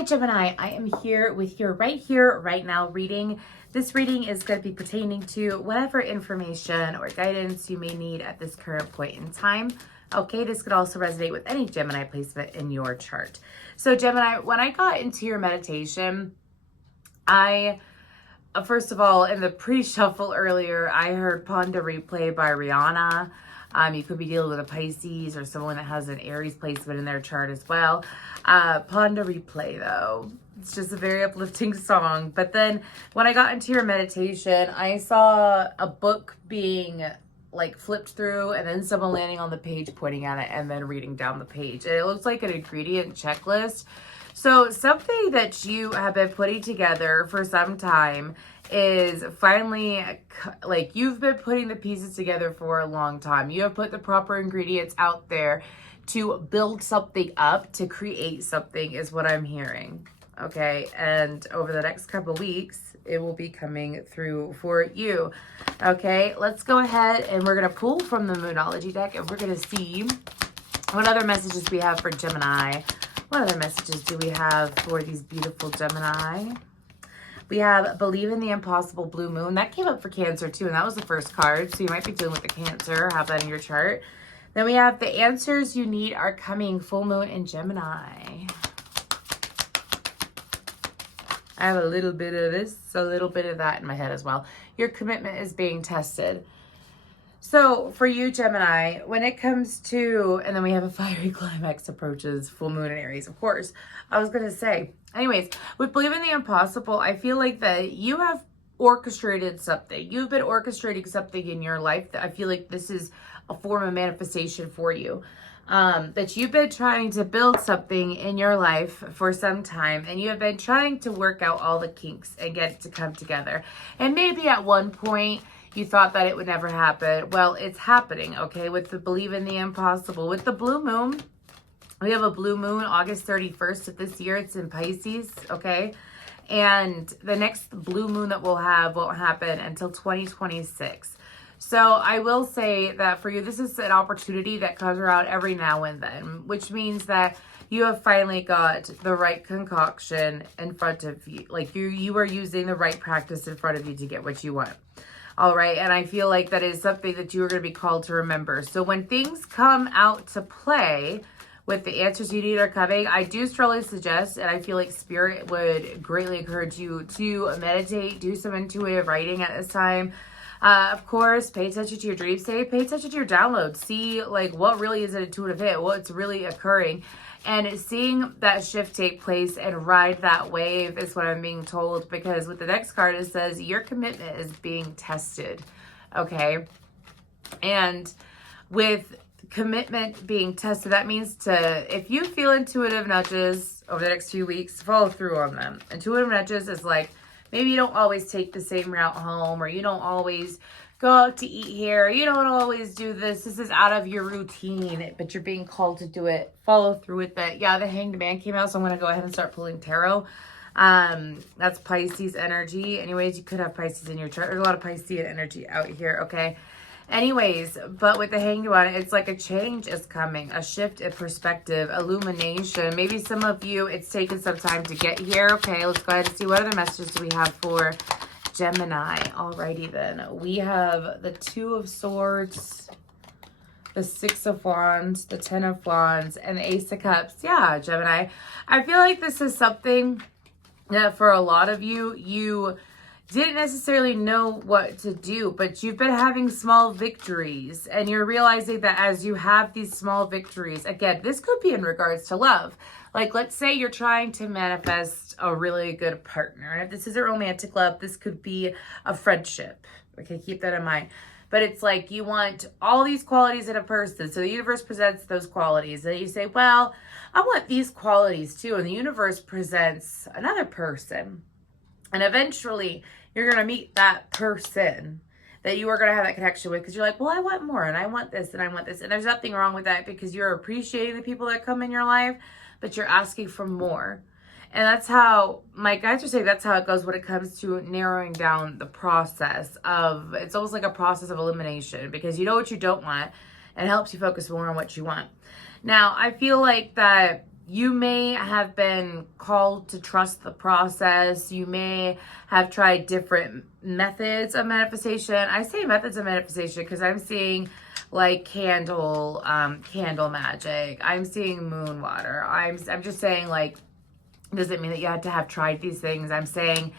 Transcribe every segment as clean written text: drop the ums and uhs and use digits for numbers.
Hi Gemini, I am here with your right now reading. This reading is going to be pertaining to whatever information or guidance you may need at this current point in time. Okay, this could also resonate with any Gemini placement in your chart. So Gemini, when I got into your meditation, first of all, in the pre-shuffle earlier, I heard Ponder Replay by Rihanna. You could be dealing with a Pisces or someone that has an Aries placement in their chart as well. Ponder Replay, though, it's just a very uplifting song. But then when I got into your meditation, I saw a book being like flipped through and then someone landing on the page pointing at it and then reading down the page. And it looks like an ingredient checklist. So something that you have been putting together for some time is finally, like, you've been putting the pieces together for a long time. You have put the proper ingredients out there to build something up, to create something, is what I'm hearing. Okay, and over the next couple weeks, it will be coming through for you. Okay, let's go ahead and we're going to pull from the Moonology deck and we're going to see what other messages we have for Gemini. What other messages do we have for these beautiful Gemini? We have Believe in the Impossible Blue Moon. That came up for Cancer too, and that was the first card. So you might be dealing with the Cancer. Have that in your chart. Then we have The Answers You Need Are Coming, Full Moon in Gemini. I have a little bit of this, a little bit of that in my head as well. Your commitment is being tested. So for you, Gemini, when it comes to, and then we have a fiery climax approaches, full moon in Aries, of course. I was going to say, anyways, with Believe in the Impossible, I feel like that you have orchestrated something. You've been orchestrating something in your life that I feel like this is a form of manifestation for you. That you've been trying to build something in your life for some time, and you have been trying to work out all the kinks and get it to come together. And maybe at one point, you thought that it would never happen. Well, it's happening, okay? With the Believe in the Impossible. With the blue moon, we have a blue moon August 31st of this year. It's in Pisces, okay? And the next blue moon that we'll have won't happen until 2026. So I will say that for you, this is an opportunity that comes around every now and then, which means that you have finally got the right concoction in front of you. Like you are using the right practice in front of you to get what you want. All right, and I feel like that is something that you are going to be called to remember. So when things come out to play with The Answers You Need Are Coming, I do strongly suggest, and I feel like Spirit would greatly encourage you to meditate, do some intuitive writing at this time. Of course, pay attention to your dream state, pay attention to your downloads, see like what really is an intuitive hit, what's really occurring. And seeing that shift take place and ride that wave is what I'm being told, because with the next card, it says your commitment is being tested, okay? And with commitment being tested, that means if you feel intuitive nudges over the next few weeks, follow through on them. Intuitive nudges is like, maybe you don't always take the same route home, or you don't always go out to eat here. You don't always do this. This is out of your routine, but you're being called to do it. Follow through with it. Yeah, the Hanged Man came out, so I'm going to go ahead and start pulling tarot. That's Pisces energy. Anyways, you could have Pisces in your chart. There's a lot of Piscean energy out here, okay? Anyways, but with the Hanged One, it's like a change is coming, a shift in perspective, illumination. Maybe some of you, it's taken some time to get here. Okay, let's go ahead and see what other messages do we have for Gemini. Alrighty then. We have the Two of Swords, the Six of Wands, the Ten of Wands, and the Ace of Cups. Yeah, Gemini. I feel like this is something that for a lot of you, you didn't necessarily know what to do, but you've been having small victories, and you're realizing that as you have these small victories, again, this could be in regards to love. Like, let's say you're trying to manifest a really good partner. And if this isn't romantic love, this could be a friendship. Okay, keep that in mind. But it's like you want all these qualities in a person. So the universe presents those qualities. And you say, well, I want these qualities too. And the universe presents another person. And eventually you're going to meet that person that you are going to have that connection with, because you're like, well, I want more, and I want this, and I want this. And there's nothing wrong with that, because you're appreciating the people that come in your life, but you're asking for more. And that's how, my guides are saying, that's how it goes when it comes to narrowing down the process of, it's almost like a process of elimination, because you know what you don't want, and it helps you focus more on what you want. Now, I feel like that you may have been called to trust the process. You may have tried different methods of manifestation. I say methods of manifestation because I'm seeing like candle magic. I'm seeing moon water. I'm just saying, like, doesn't mean that you had to have tried these things. I'm saying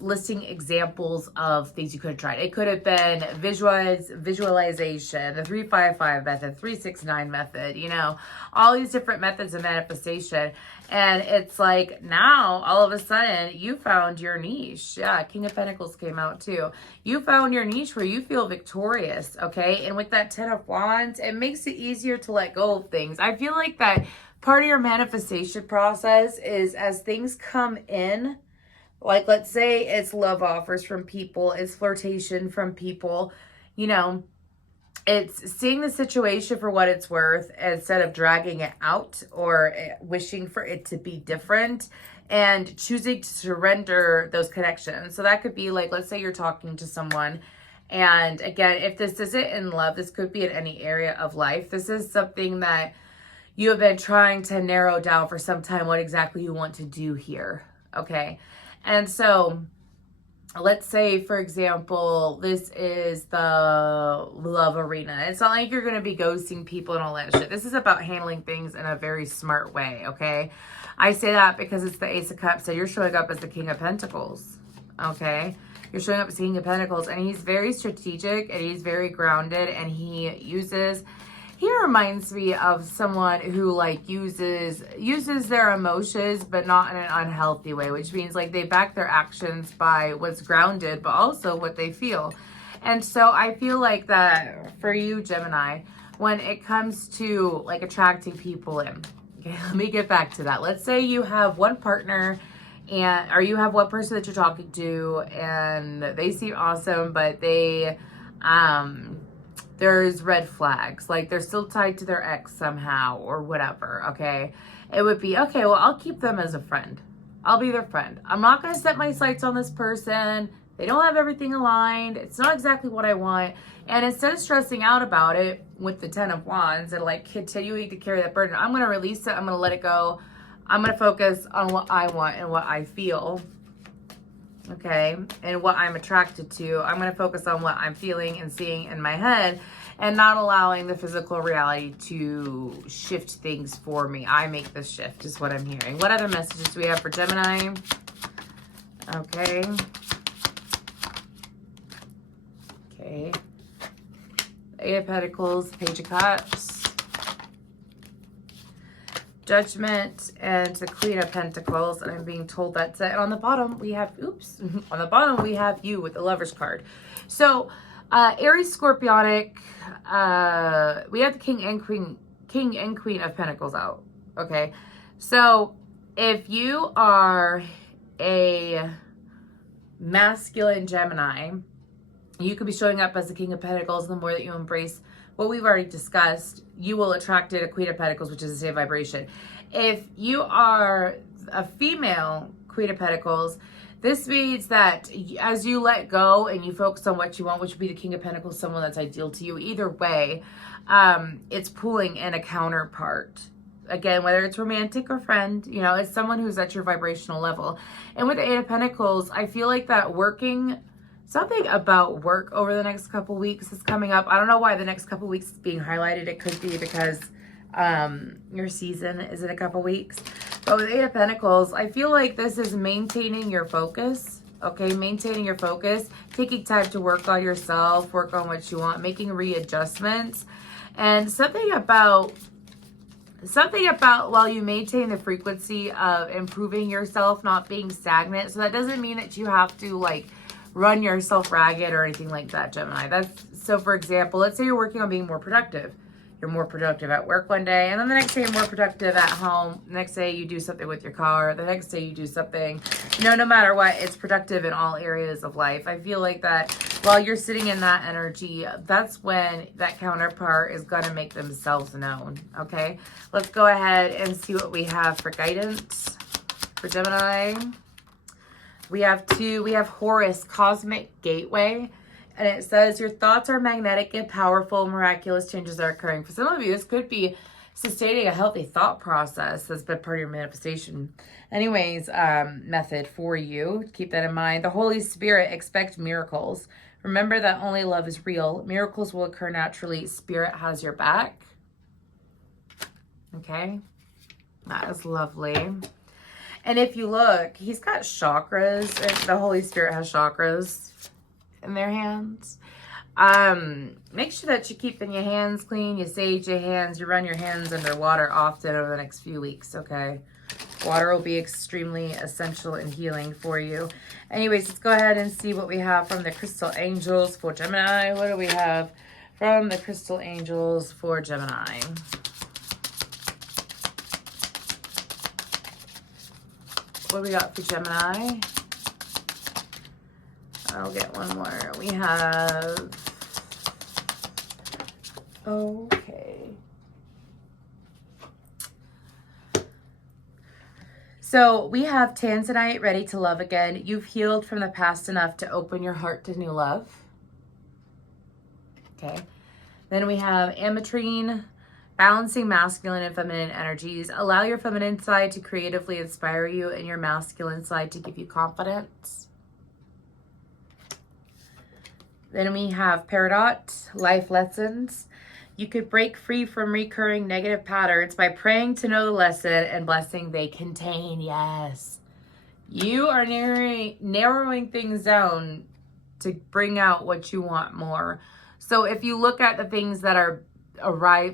listing examples of things you could have tried. It could have been visualization, the 355 method, 369 method, you know, all these different methods of manifestation. And it's like now all of a sudden you found your niche. Yeah, King of Pentacles came out too. You found your niche where you feel victorious, okay? And with that 10 of Wands, it makes it easier to let go of things. I feel like that part of your manifestation process is as things come in, like, let's say it's love offers from people, it's flirtation from people, you know, it's seeing the situation for what it's worth instead of dragging it out or wishing for it to be different, and choosing to surrender those connections. So that could be like, let's say you're talking to someone, and again, if this isn't in love, this could be in any area of life. This is something that you have been trying to narrow down for some time, what exactly you want to do here, okay? And so let's say, for example, this is the love arena. It's not like you're going to be ghosting people and all that shit. This is about handling things in a very smart way, okay? I say that because it's the Ace of Cups, so you're showing up as the King of Pentacles, okay? You're showing up as the King of Pentacles, and he's very strategic, and he's very grounded, and he reminds me of someone who like uses their emotions, but not in an unhealthy way, which means like they back their actions by what's grounded, but also what they feel. And so I feel like that for you, Gemini, when it comes to like attracting people in, okay, let me get back to that. Let's say you have one partner or you have one person that you're talking to and they seem awesome, but there's red flags, like they're still tied to their ex somehow or whatever, okay? It would be, okay, well, I'll keep them as a friend. I'll be their friend. I'm not going to set my sights on this person. They don't have everything aligned. It's not exactly what I want. And instead of stressing out about it with the 10 of Wands and like continuing to carry that burden, I'm going to release it. I'm going to let it go. I'm going to focus on what I want and what I feel. Okay, and what I'm attracted to. I'm going to focus on what I'm feeling and seeing in my head and not allowing the physical reality to shift things for me. I make this shift is what I'm hearing. What other messages do we have for Gemini? Okay. Okay. Eight of Pentacles, Page of Cups, Judgment, and the Queen of Pentacles, and I'm being told that's it. And on the bottom we have, on the bottom we have you with the Lover's card. So Aries, Scorpionic, we have the King and Queen of Pentacles out. Okay, so if you are a masculine Gemini, you could be showing up as the King of Pentacles. The more that you embrace what we've already discussed, you will attract a Queen of Pentacles, which is the same vibration. If you are a female Queen of Pentacles, this means that as you let go and you focus on what you want, which would be the King of Pentacles, someone that's ideal to you, either way, it's pulling in a counterpart. Again, whether it's romantic or friend, you know, it's someone who's at your vibrational level. And with the Eight of Pentacles, I feel like that something about work over the next couple weeks is coming up. I don't know why the next couple weeks is being highlighted. It could be because your season is in a couple weeks. But with Eight of Pentacles, I feel like this is maintaining your focus. Okay, maintaining your focus, taking time to work on yourself, work on what you want, making readjustments. And something about while you maintain the frequency of improving yourself, not being stagnant. So that doesn't mean that you have to like run yourself ragged or anything like that, Gemini. So for example, let's say you're working on being more productive. You're more productive at work one day, and then the next day you're more productive at home. The next day you do something with your car. The next day you do something, no matter what, it's productive in all areas of life. I feel like that while you're sitting in that energy, that's when that counterpart is going to make themselves known. Okay, let's go ahead and see what we have for guidance for Gemini. We have Horus, Cosmic Gateway. And it says, your thoughts are magnetic and powerful. Miraculous changes are occurring. For some of you, this could be sustaining a healthy thought process. That's been part of your manifestation. Anyways, method for you. Keep that in mind. The Holy Spirit, expect miracles. Remember that only love is real. Miracles will occur naturally. Spirit has your back. Okay. That is lovely. And if you look, he's got chakras. The Holy Spirit has chakras in their hands. Make sure that you keep your hands clean, you sage your hands, you run your hands under water often over the next few weeks, okay? Water will be extremely essential and healing for you. Anyways, let's go ahead and see what we have from the Crystal Angels for Gemini. What do we have from the Crystal Angels for Gemini? What do we got for Gemini? I'll get one more. We have... Okay. So we have Tanzanite, ready to love again. You've healed from the past enough to open your heart to new love. Okay. Then we have Ametrine, balancing masculine and feminine energies. Allow your feminine side to creatively inspire you and your masculine side to give you confidence. Then we have Peridot, life lessons. You could break free from recurring negative patterns by praying to know the lesson and blessing they contain. Yes. You are narrowing things down to bring out what you want more. So if you look at the things that are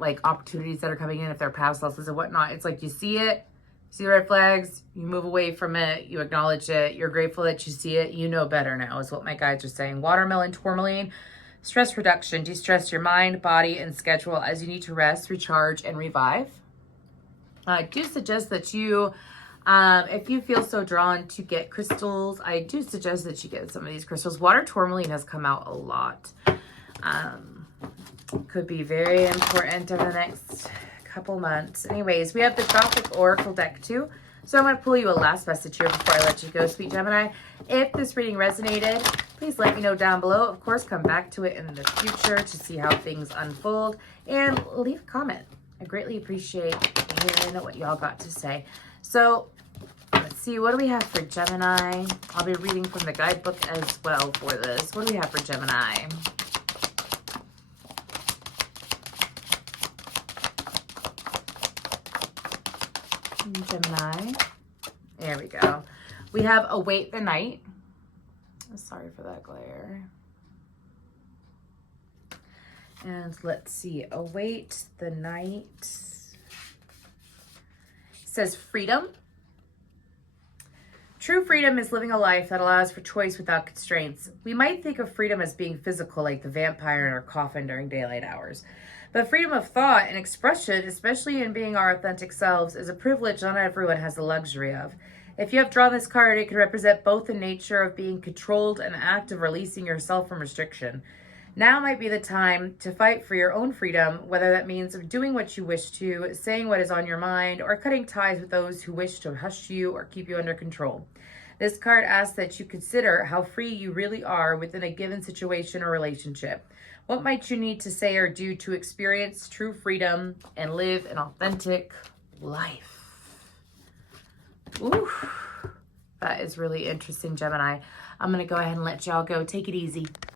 like opportunities that are coming in, if they're past losses and whatnot, it's like you see it, see the red flags, you move away from it, you acknowledge it, you're grateful that you see it, you know better now is what my guides are saying. Watermelon tourmaline, stress reduction, de-stress your mind, body, and schedule as you need to rest, recharge, and revive. I do suggest that you, if you feel so drawn to get crystals, I do suggest that you get some of these crystals. Water tourmaline has come out a lot. Could be very important over the next couple months. Anyways, we have the Tropic Oracle deck too. So I'm going to pull you a last message here before I let you go, sweet Gemini. If this reading resonated, please let me know down below. Of course, come back to it in the future to see how things unfold. And leave a comment. I greatly appreciate hearing what y'all got to say. So let's see, what do we have for Gemini? I'll be reading from the guidebook as well for this. What do we have for Gemini? Gemini. There we go. We have Await the Night. Sorry for that glare. And let's see. Await the Night. It says freedom. True freedom is living a life that allows for choice without constraints. We might think of freedom as being physical, like the vampire in our coffin during daylight hours. But freedom of thought and expression, especially in being our authentic selves, is a privilege not everyone has the luxury of. If you have drawn this card, it can represent both the nature of being controlled and the act of releasing yourself from restriction. Now might be the time to fight for your own freedom, whether that means doing what you wish to, saying what is on your mind, or cutting ties with those who wish to hush you or keep you under control. This card asks that you consider how free you really are within a given situation or relationship. What might you need to say or do to experience true freedom and live an authentic life? Ooh, that is really interesting, Gemini. I'm going to go ahead and let y'all go. Take it easy.